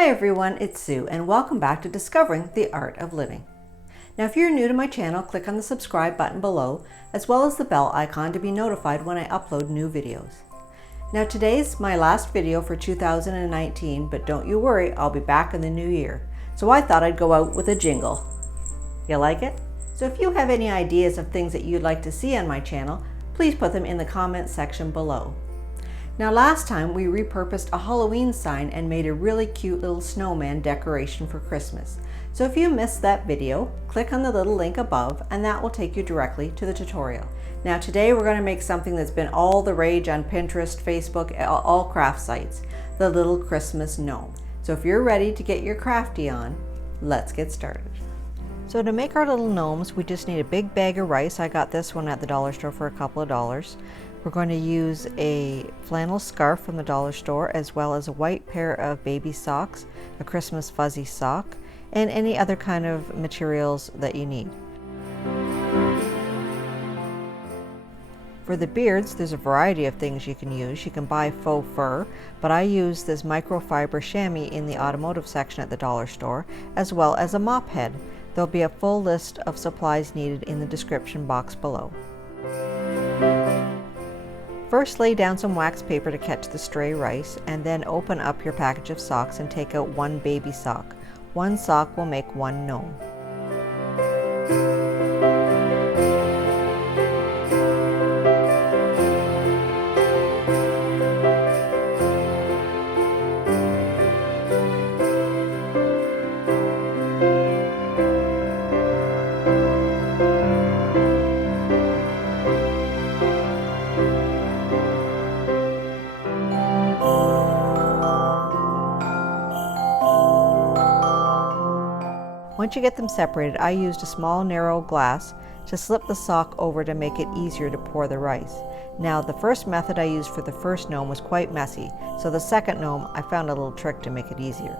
Hi everyone, it's Sue and welcome back to Discovering the Art of Living. Now if you're new to my channel, click on the subscribe button below as well as the bell icon to be notified when I upload new videos. Now today's my last video for 2019, but don't you worry, I'll be back in the new year. So I thought I'd go out with a jingle. You like it? So if you have any ideas of things that you'd like to see on my channel, please put them in the comments section below. Now last time we repurposed a Halloween sign and made a really cute little snowman decoration for Christmas. So if you missed that video, click on the little link above and that will take you directly to the tutorial. Now today we're going to make something that's been all the rage on Pinterest, Facebook, all craft sites, the little Christmas gnome. So if you're ready to get your crafty on, let's get started. So to make our little gnomes, we just need a big bag of rice. I got this one at the dollar store for a couple of dollars. We're going to use a flannel scarf from the dollar store, as well as a white pair of baby socks, a Christmas fuzzy sock, and any other kind of materials that you need. For the beards, there's a variety of things you can use. You can buy faux fur, but I use this microfiber chamois in the automotive section at the dollar store, as well as a mop head. There'll be a full list of supplies needed in the description box below. First, lay down some wax paper to catch the stray rice, and then open up your package of socks and take out one baby sock. One sock will make one gnome. Once you get them separated, I used a small narrow glass to slip the sock over to make it easier to pour the rice. Now the first method I used for the first gnome was quite messy, so the second gnome I found a little trick to make it easier.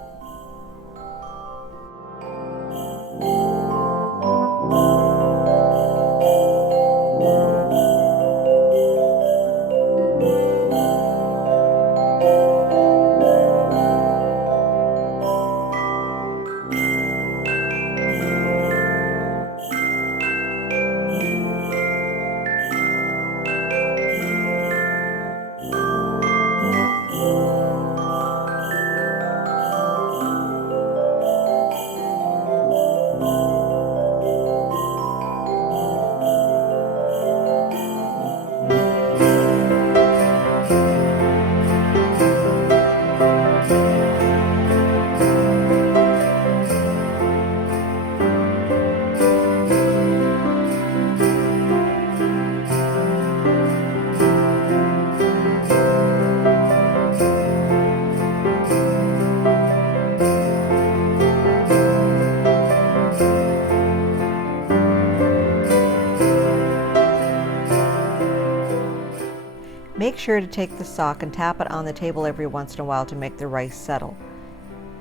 Make sure to take the sock and tap it on the table every once in a while to make the rice settle.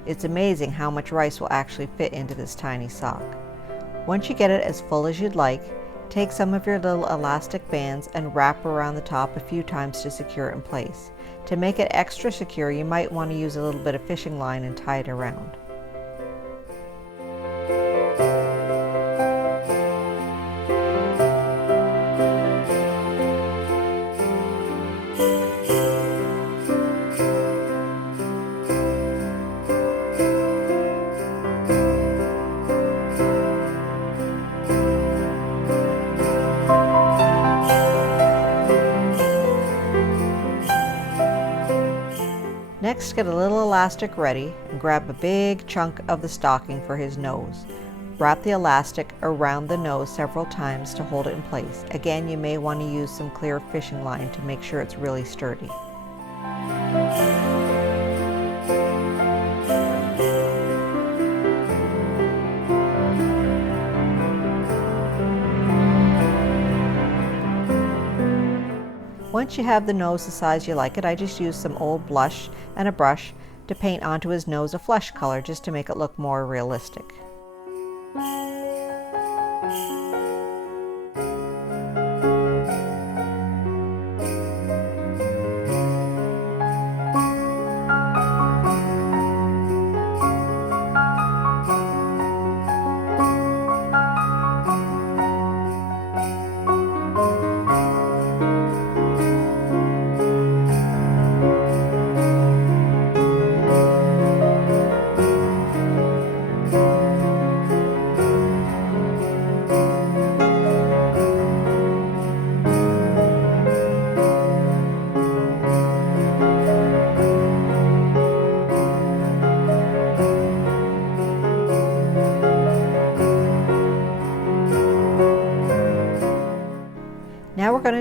It's amazing how much rice will actually fit into this tiny sock. Once you get it as full as you'd like, take some of your little elastic bands and wrap around the top a few times to secure it in place. To make it extra secure, you might want to use a little bit of fishing line and tie it around. Next, get a little elastic ready and grab a big chunk of the stocking for his nose. Wrap the elastic around the nose several times to hold it in place. Again, you may want to use some clear fishing line to make sure it's really sturdy. Once you have the nose the size you like it, I just used some old blush and a brush to paint onto his nose a flesh color just to make it look more realistic.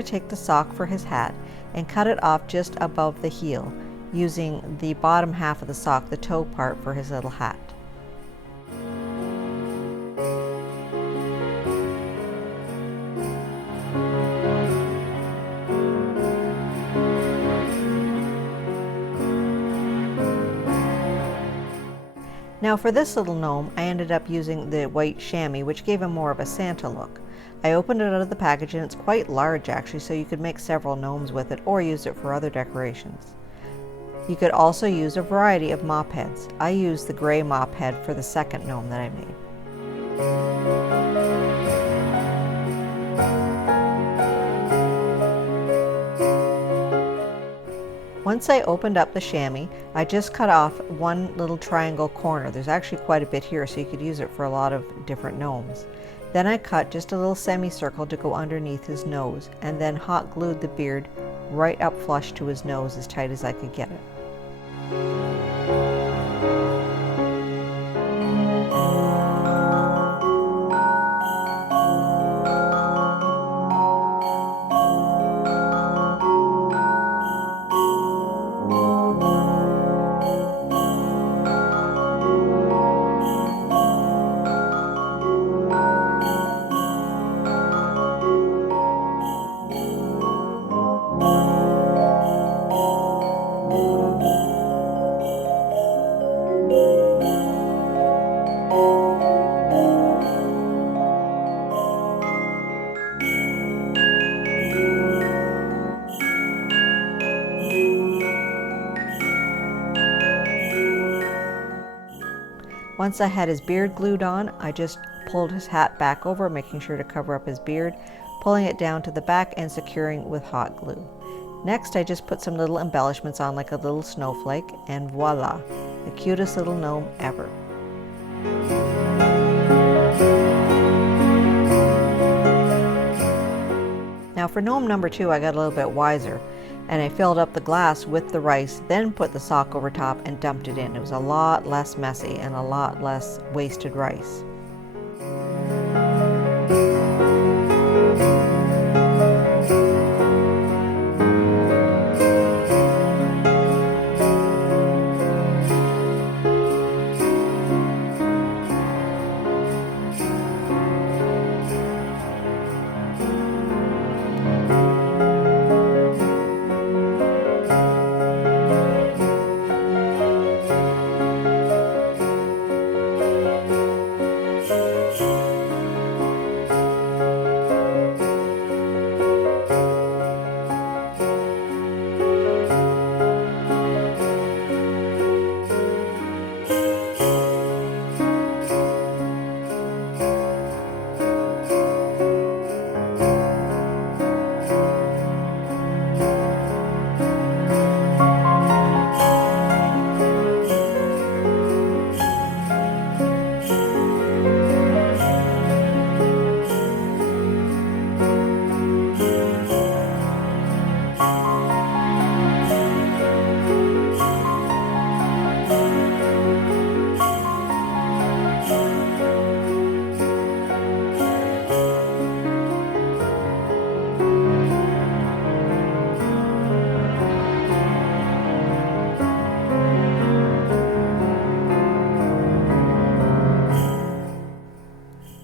take the sock for his hat and cut it off just above the heel, using the bottom half of the sock, the toe part, for his little hat. Now for this little gnome, I ended up using the white chamois, which gave him more of a Santa look. I opened it out of the package, and it's quite large actually, so you could make several gnomes with it or use it for other decorations. You could also use a variety of mop heads. I used the gray mop head for the second gnome that I made. Once I opened up the chamois, I just cut off one little triangle corner. There's actually quite a bit here, so you could use it for a lot of different gnomes. Then I cut just a little semicircle to go underneath his nose, and then hot glued the beard right up flush to his nose as tight as I could get it. Once I had his beard glued on, I just pulled his hat back over, making sure to cover up his beard, pulling it down to the back and securing with hot glue. Next, I just put some little embellishments on like a little snowflake, and voila, the cutest little gnome ever. Now for gnome number 2, I got a little bit wiser, and I filled up the glass with the rice, then put the sock over top and dumped it in. It was a lot less messy and a lot less wasted rice.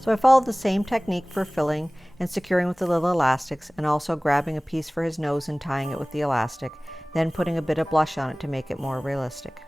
So I followed the same technique for filling and securing with the little elastics, and also grabbing a piece for his nose and tying it with the elastic, then putting a bit of blush on it to make it more realistic.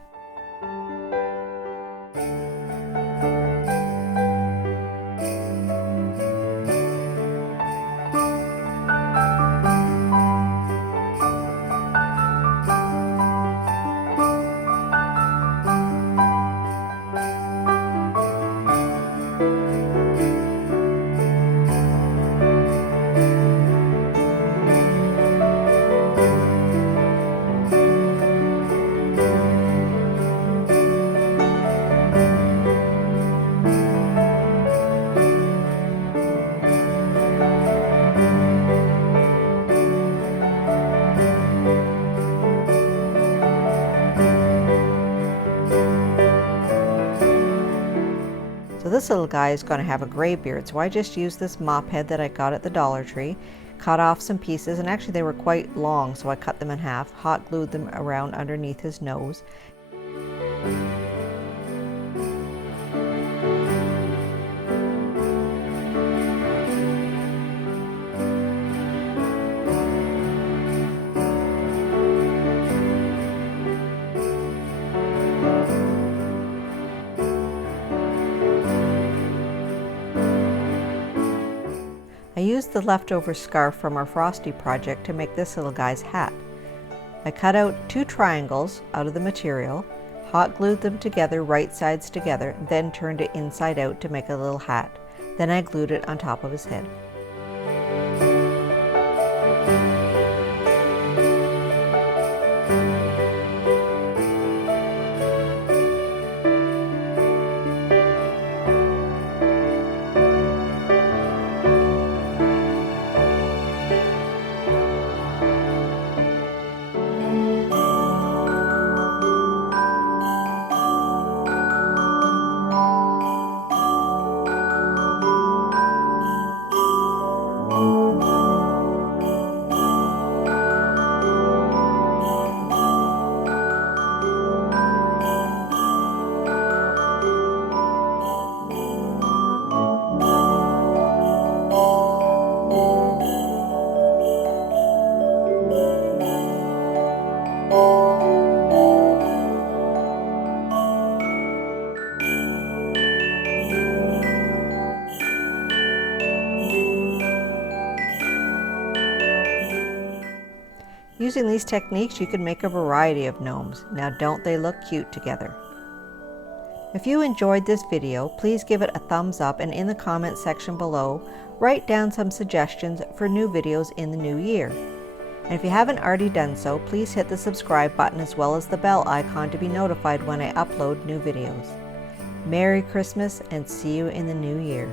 So this little guy is going to have a gray beard, so I just used this mop head that I got at the Dollar Tree, cut off some pieces, and actually they were quite long, so I cut them in half, hot glued them around underneath his nose. I used the leftover scarf from our Frosty project to make this little guy's hat. I cut out 2 triangles out of the material, hot glued them together right sides together, then turned it inside out to make a little hat. Then I glued it on top of his head. Using these techniques, you can make a variety of gnomes. Now, don't they look cute together? If you enjoyed this video, please give it a thumbs up, and in the comment section below, write down some suggestions for new videos in the new year. And if you haven't already done so, please hit the subscribe button as well as the bell icon to be notified when I upload new videos. Merry Christmas, and see you in the new year.